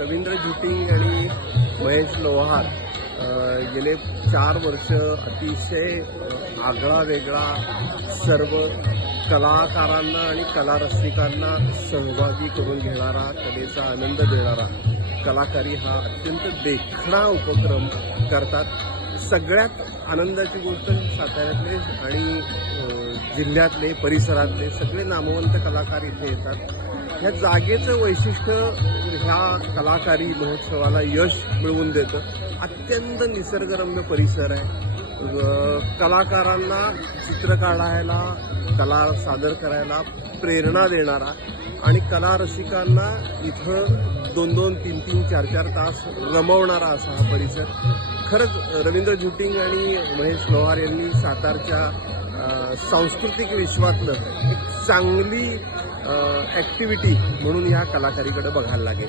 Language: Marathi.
रवींद्र झुटिंग आणि महेश लोहार गेले 4 वर्ष अतिशय आगळा वेगळा सर्व कलाकारांना आणि कला रसिकांना सहभागी करून घेणारा, कलेचा आनंद देणारा कलाकारी हा अत्यंत देखणा उपक्रम करतात। सगळ्यात आनंदाची गोष्ट साताऱ्यातले आणि जिल्ह्यातले परिसरातले सगळे नामवंत कलाकार इथे येतात। ह्या जागेचं वैशिष्ट्य ह्या कलाकारी महोत्सवाला यश मिळवून देतं। अत्यंत निसर्गरम्य परिसर आहे। कलाकारांना चित्र काढायला, कला सादर करायला प्रेरणा देणारा आणि कला रसिकांना इथं 2-2, 3-3, 4-4 तास रमवणारा असा हा परिसर। खरंच रवींद्र झुटिंग आणि महेश लोहार यांनी सातारच्या सांस्कृतिक विश्वातलं एक चांगली ॲक्टिव्हिटी म्हणून ह्या कलाकारीकडे बघायला लागेल।